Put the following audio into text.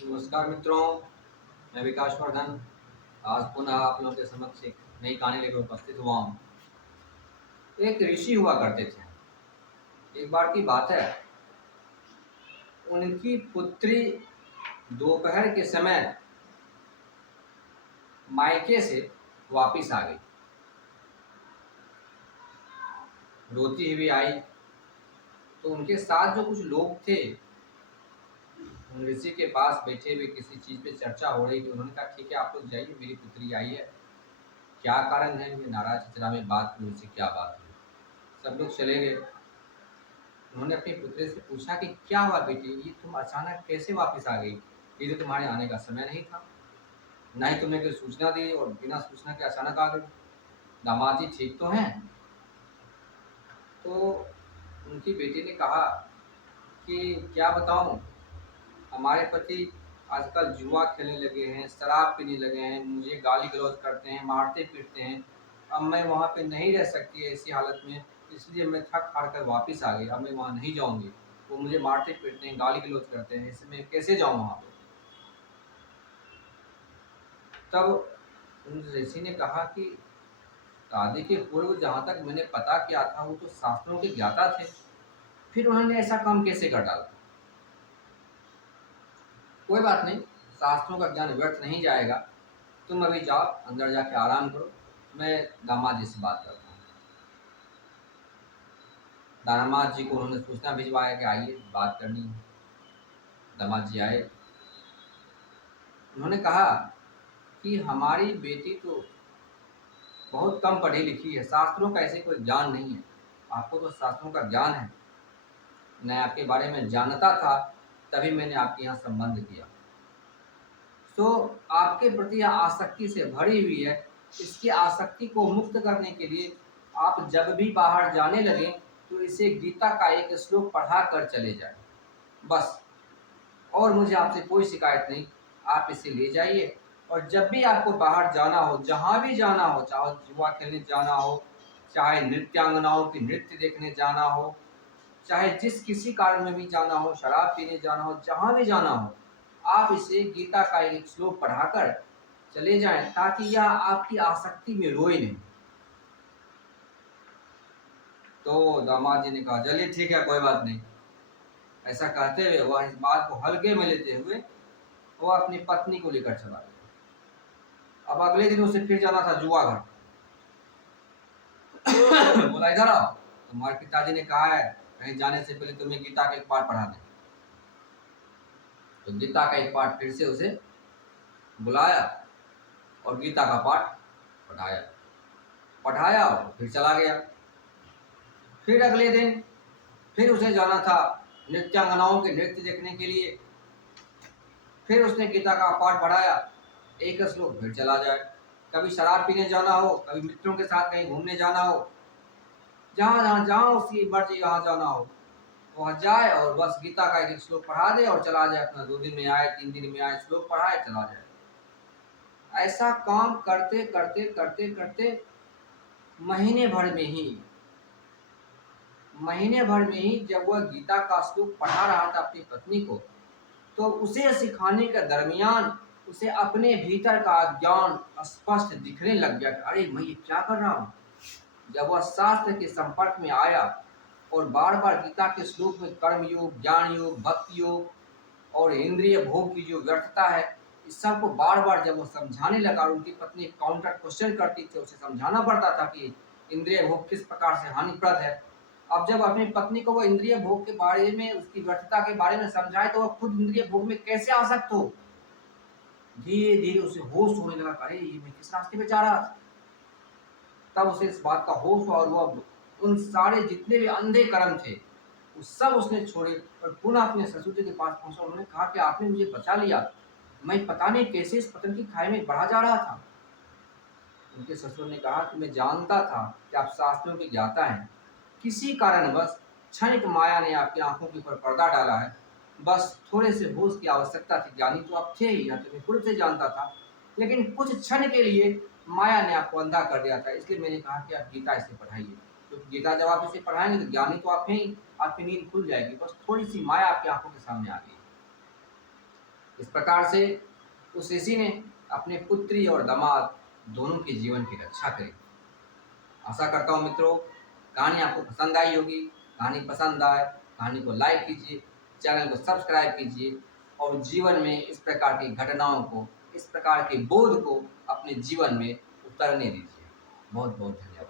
नमस्कार मित्रों, मैं विकास वर्धन आज पुनः आप लोगों के समक्ष एक नई कहानी लेकर उपस्थित हुआ हूँ। एक ऋषि हुआ करते थे। एक बार की बात है, उनकी पुत्री दोपहर के समय मायके से वापिस आ गई। रोती हुई आई तो उनके साथ जो कुछ लोग थे, उन ऋषि के पास बैठे हुए किसी चीज़ पे चर्चा हो रही थी। उन्होंने कहा, ठीक है आप लोग जाइए, मेरी पुत्री आई है, क्या कारण है, ये नाराज चचरा में बात हुई, उनसे क्या बात हुई। सब लोग चले गए। उन्होंने अपनी पुत्री से पूछा कि क्या हुआ बेटी, ये तुम अचानक कैसे वापस आ गई? ये तो तुम्हारे आने का समय नहीं था, ना ही तुमने कोई सूचना दी और बिना सूचना के अचानक आ गई। दामाद जी ठीक तो हैं? तो उनकी बेटी ने कहा कि क्या बताऊं, हमारे पति आजकल जुआ खेलने लगे हैं, शराब पीने लगे हैं, मुझे गाली गलौज करते हैं, मारते पीटते हैं। अब मैं वहाँ पे नहीं रह सकती है ऐसी हालत में, इसलिए मैं थक हार कर वापस आ गई। अब मैं वहाँ नहीं जाऊँगी, वो मुझे मारते पीटते हैं, गाली गलौज करते हैं, इससे मैं कैसे जाऊँ वहाँ पे। तब उन ऋषि ने कहा कि शादी के पूर्व जहाँ तक मैंने पता किया था, वो तो शास्त्रों के ज्ञाता थे, फिर उन्होंने ऐसा काम कैसे कर डाला? कोई बात नहीं, शास्त्रों का ज्ञान व्यर्थ नहीं जाएगा। तुम अभी जाओ, अंदर जाके आराम करो, मैं दामाद जी से बात करता हूँ। दामाद जी को उन्होंने सूचना भिजवाया कि आइए बात करनी है। दामाद जी आए। उन्होंने कहा कि हमारी बेटी तो बहुत कम पढ़ी लिखी है, शास्त्रों का ऐसे कोई ज्ञान नहीं है। आपको तो शास्त्रों का ज्ञान है, मैं आपके बारे में जानता था, तभी मैंने आपके यहाँ संबंध किया। तो आपके प्रति आसक्ति से भरी हुई है। इसकी आसक्ति को मुक्त करने के लिए आप जब भी बाहर जाने लगें तो इसे गीता का एक श्लोक पढ़ा कर चले जाएं, बस। और मुझे आपसे कोई शिकायत नहीं, आप इसे ले जाइए। और जब भी आपको बाहर जाना हो, जहाँ भी जाना हो, चाहे जुआ खेलने जाना हो, चाहे नृत्यांगनाओं की नृत्य देखने जाना हो, चाहे जिस किसी कारण में भी जाना हो, शराब पीने जाना हो, जहाँ भी जाना हो, आप इसे गीता का एक श्लोक पढ़ाकर चले जाएं, ताकि यह आपकी आसक्ति में रोए नहीं। तो दामाद जी ने कहा, चलिए ठीक है, कोई बात नहीं। ऐसा कहते हुए वह इस बात को हल्के में लेते हुए वह अपनी पत्नी को लेकर चला गया। अब अगले दिन उसे फिर जाना था जुआ घर। बोला, इधर आओ, तुम्हारे पिताजी ने कहा है कहीं जाने से पहले तुम्हें गीता का एक पाठ पढ़ा दें। तो गीता का एक पाठ फिर से उसे बुलाया और गीता का पाठ पढ़ाया पढ़ाया और फिर चला गया। फिर अगले दिन फिर उसे जाना था नृत्यांगनाओं के नृत्य देखने के लिए। फिर उसने गीता का पाठ पढ़ाया, एक श्लोक, फिर चला जाए। कभी शराब पीने जाना हो, कभी मित्रों के साथ कहीं घूमने जाना हो, जहाँ जहाँ जहाँ उसकी मर्जी यहाँ जाना हो, वहाँ जाए और बस गीता का एक श्लोक पढ़ा दे और चला जाए। अपना 2 दिन में आए, 3 दिन में आए, श्लोक पढ़ाए, चला जाए। ऐसा काम करते करते करते करते महीने भर में ही जब वह गीता का श्लोक पढ़ा रहा था अपनी पत्नी को, तो उसे सिखाने के दरमियान उसे अपने भीतर का ज्ञान स्पष्ट दिखने लग गया कि अरे मैं ये क्या कर रहा हूँ। जब वह शास्त्र के संपर्क में आया और बार बार गीता के श्लोक में कर्म योग, ज्ञान योग, भक्ति योग और इंद्रिय भोग की जो व्यर्थता है, इस सब को बार बार जब वो समझाने लगा और उनकी पत्नी काउंटर क्वेश्चन करती थी, उसे समझाना पड़ता था कि इंद्रिय भोग किस प्रकार से हानिप्रद है। अब जब अपनी पत्नी को वो इंद्रिय भोग के बारे में, उसकी व्यर्थता के बारे में समझाए, तो वह खुद इंद्रिय भोग में कैसे आसक्त हो। धीरे धीरे उसे होश होने लगा, अरे ये मैं किस रास्ते पे जा रहा था। तब उसे इस बात का होश हुआ और वह उन सारे जितने भी अंधे कर्म थे वो सब उसने छोड़े और पुनः अपने ससुर जी के पास पहुंचा। उन्होंने कहा कि आपने मुझे बचा लिया, मैं पता नहीं कैसे इस पतन की खाई में बढ़ा जा रहा था। उनके ससुर ने कहा कि मैं जानता था कि आप शास्त्रों के ज्ञाता हैं, किसी कारणवश क्षणिक माया ने आपकी आंखों के ऊपर पर्दा डाला है, बस थोड़े से होश की आवश्यकता थी। ज्ञानी तो आप थे ही, या तो मैं पूर्व से जानता था, लेकिन कुछ क्षण के लिए माया ने आपको अंधा कर दिया था, इसलिए मैंने कहा कि आप गीता इसे पढ़ाइए। तो गीता जब आप इसे पढ़ाएंगे तो ज्ञानी तो आप हैं ही, आपकी नींद खुल जाएगी, बस थोड़ी सी माया आपकी आंखों के सामने आ गई। इस प्रकार से उस ऋषि ने अपने पुत्री और दामाद दोनों के जीवन की रक्षा करी। आशा करता हूँ मित्रों कहानी आपको पसंद आई होगी। कहानी पसंद आए कहानी को लाइक कीजिए, चैनल को सब्सक्राइब कीजिए और जीवन में इस प्रकार की घटनाओं को, इस प्रकार के बोध को अपने जीवन में उतरने दीजिए। बहुत बहुत धन्यवाद।